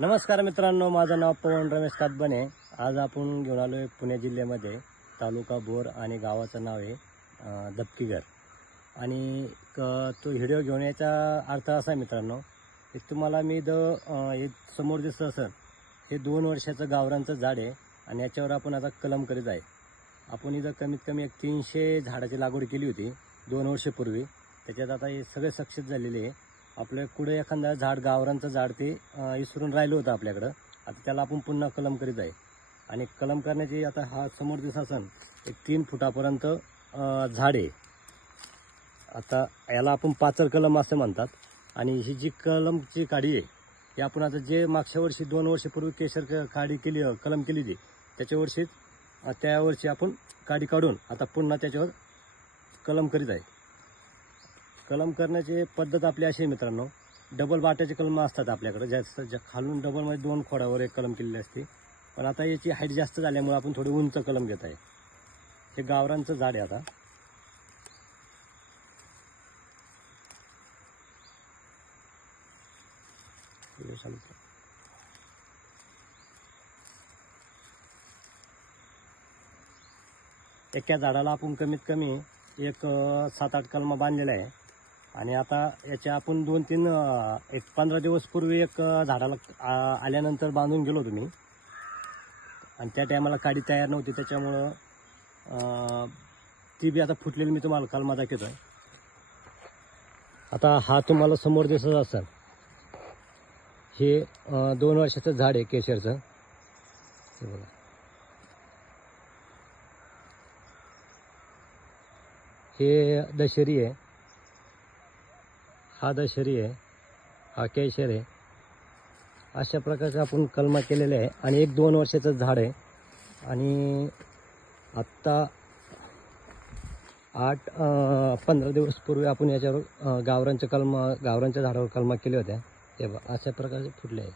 नमस्कार मित्रांनो, माझं नाव पवन रमेश कातबने. आज आपण घेऊन आलो आहे पुणे जिल्ह्यामध्ये, तालुका बोर आणि गावाचं नाव आहे दपकीगर. आणि तो व्हिडिओ घेऊन याचा अर्थ असा आहे मित्रांनो, की तुम्हाला मी हे समोर दिसतं असेल, हे 2 वर्षाचं गावरांचं झाड आहे आणि याच्यावर आपण आता कलम करीत आहे. आपण इथं कमीत कमी 300 झाडाची लागवड केली होती 2 वर्षापूर्वी. त्याच्यात आता हे सगळे सक्सेस झालेले आहे. आपल्या पुढे एखादा झाड गावरांचं झाड ते विसरून राहिलं होतं आपल्याकडं. आता त्याला आपण पुन्हा कलम करीत आहे. आणि कलम करण्याची आता हा समोर दिसत असेल, एक 3 फुटापर्यंत झाड आहे. आता याला आपण पाचर कलम असं म्हणतात. आणि ही जी कलमची काडी आहे ती आपण आता जे मागच्या वर्षी 2 वर्षापूर्वी केशर काडी केली, कलम केली होती, त्या वर्षी आपण काडी काढून आता पुन्हा त्याच्यावर कलम करीत आहे. कलम करण्याची पद्धत आपली अशी आहे मित्रांनो, डबल बाट्याचे कलम असतात आपल्याकडे, ज्या खालून डबलमध्ये 2 खोडावर एक कलम केलेली असते. पण आता याची हाईट जास्त झाल्यामुळे आपण थोडी उंच कलम घेत आहे. हे गावरांचं झाड आहे. आता एका झाडाला आपण कमीत कमी एक 7-8 कलम बांधलेला आहे. आणि आता याच्या आपण 2-3 एक 15 दिवस पूर्वी एक झाडाला आल्यानंतर बांधून गेलो होतो मी. आणि त्या टायमाला काडी तयार नव्हती, त्याच्यामुळं ती बी आता फुटलेली मी तुम्हाला कलमा दाखवतोय. आता हा तुम्हाला समोर दिसत असेल, हे 2 वर्षाचं झाड आहे केशरचं. हे बघा, हे दशेरी आहे, हा दशेरी आहे, हा केशर आहे. अशा प्रकारचे आपण कलमा केलेले आहे. आणि एक 2 वर्षाचं झाड आहे. आणि आत्ता 15 दिवस पूर्वी आपण याच्यावर गावरांच्या झाडावर कलमा केल्या होत्या. हे बघा, अशा प्रकारचे फुटले आहे.